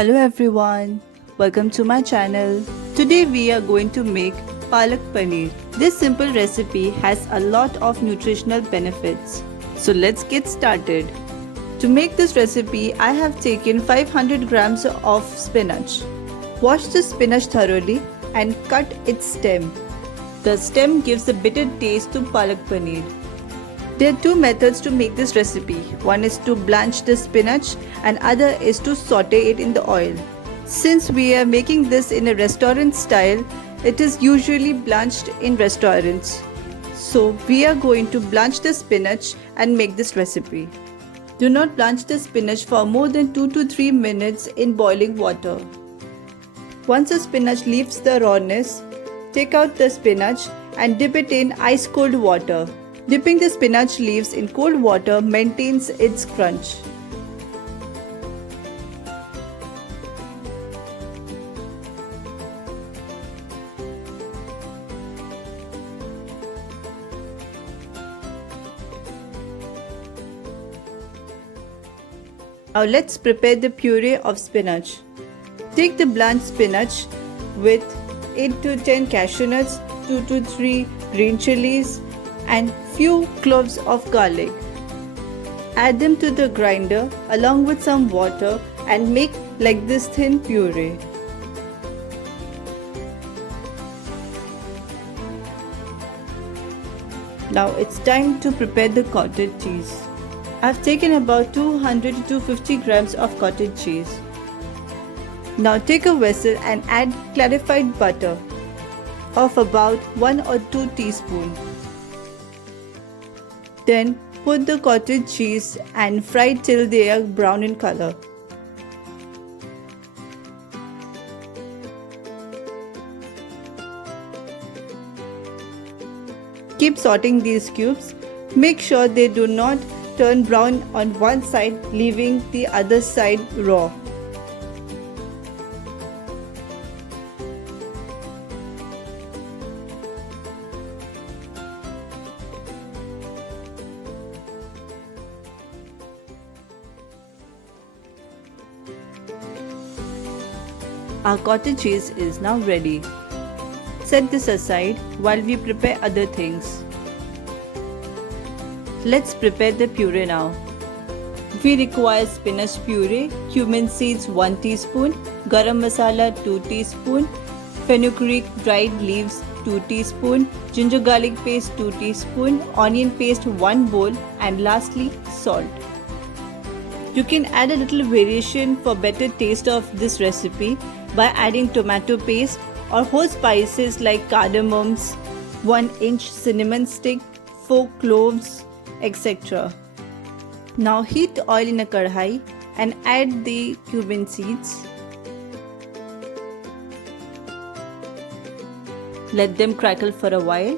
Hello everyone, welcome to my channel. Today we are going to make Palak Paneer. This simple recipe has a lot of nutritional benefits. So let's get started. To make this recipe, I have taken 500 grams of spinach. Wash the spinach thoroughly and cut its stem. The stem gives a bitter taste to Palak Paneer. There are two methods to make this recipe. One is to blanch the spinach and other is to saute it in the oil. Since we are making this in a restaurant style, it is usually blanched in restaurants. So we are going to blanch the spinach and make this recipe. Do not blanch the spinach for more than 2 to 3 minutes in boiling water. Once the spinach leaves the rawness, take out the spinach and dip it in ice cold water. Dipping the spinach leaves in cold water maintains its crunch. Now let's prepare the puree of spinach. Take the blanched spinach with 8 to 10 cashew nuts, 2 to 3 green chilies, and few cloves of garlic. Add them to the grinder along with some water and make like this thin puree. Now it's time to prepare the cottage cheese. I've taken about 200 to 250 grams of cottage cheese. Now take a vessel and add clarified butter of about 1 or 2 teaspoons. Then put the cottage cheese and fry till they are brown in color. Keep sorting these cubes. Make sure they do not turn brown on one side, leaving the other side raw. Our cottage cheese is now ready. Set this aside while we prepare other things. Let's prepare the puree now. We require spinach puree, cumin seeds 1 teaspoon, garam masala 2 teaspoon, fenugreek dried leaves 2 teaspoon, ginger garlic paste 2 teaspoon, onion paste 1 bowl, and lastly salt. You can add a little variation for better taste of this recipe by adding tomato paste or whole spices like cardamoms, 1-inch cinnamon stick, 4 cloves, etc. Now heat the oil in a kadhai and add the cumin seeds. Let them crackle for a while.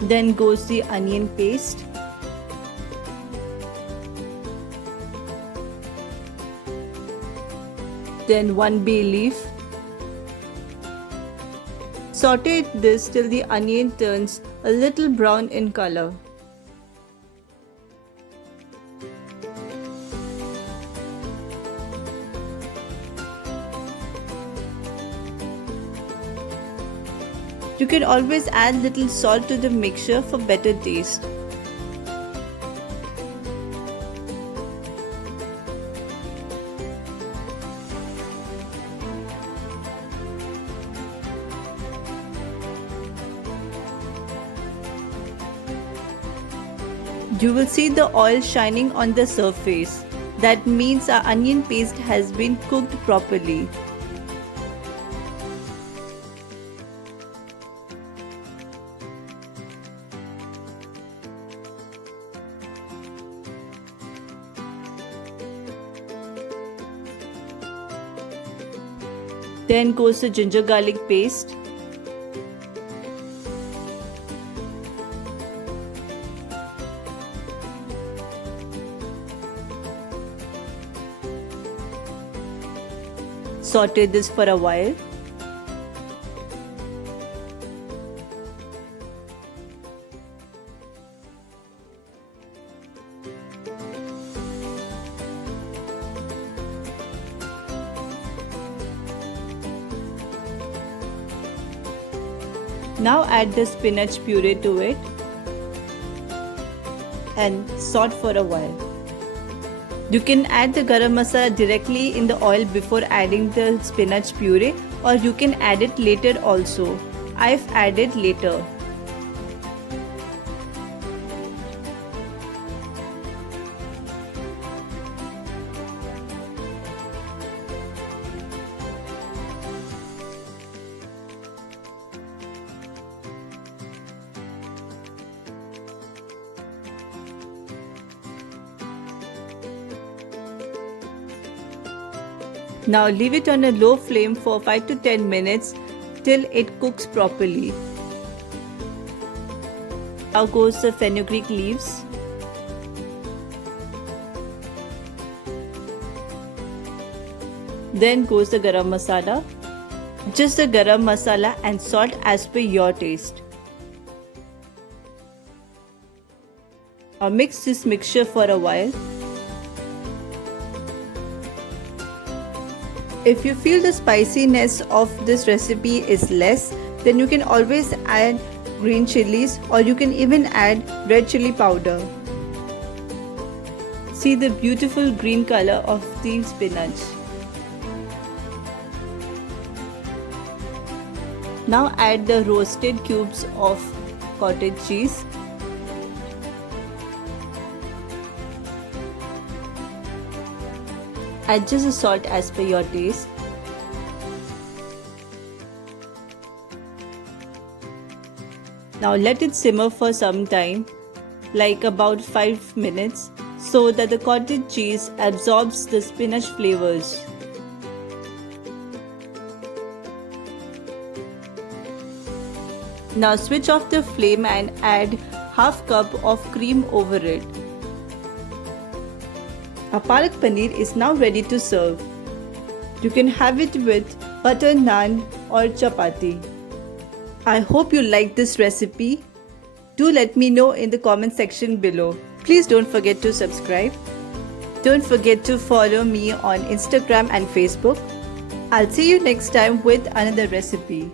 Then goes the onion paste. Then 1 bay leaf. Saute this till the onion turns a little brown in color. You can always add little salt to the mixture for better taste. You will see the oil shining on the surface. That means our onion paste has been cooked properly. Then goes the ginger garlic paste. Saute this for a while. Now add the spinach puree to it and saute for a while. You can add the garam masala directly in the oil before adding the spinach puree, or you can add it later also. I've added later. Now leave it on a low flame for 5 to 10 minutes till it cooks properly. Now goes the fenugreek leaves. Then goes the garam masala. Just the garam masala and salt as per your taste. Now mix this mixture for a while. If you feel the spiciness of this recipe is less, then you can always add green chilies, or you can even add red chili powder. See the beautiful green color of the spinach. Now add the roasted cubes of cottage cheese. Adjust the salt as per your taste. Now let it simmer for some time, like about 5 minutes, so that the cottage cheese absorbs the spinach flavors. Now switch off the flame and add half cup of cream over it. Our palak paneer is now ready to serve. You can have it with butter naan or chapati. I hope you like this recipe. Do let me know in the comment section below. Please don't forget to subscribe. Don't forget to follow me on Instagram and Facebook. I'll see you next time with another recipe.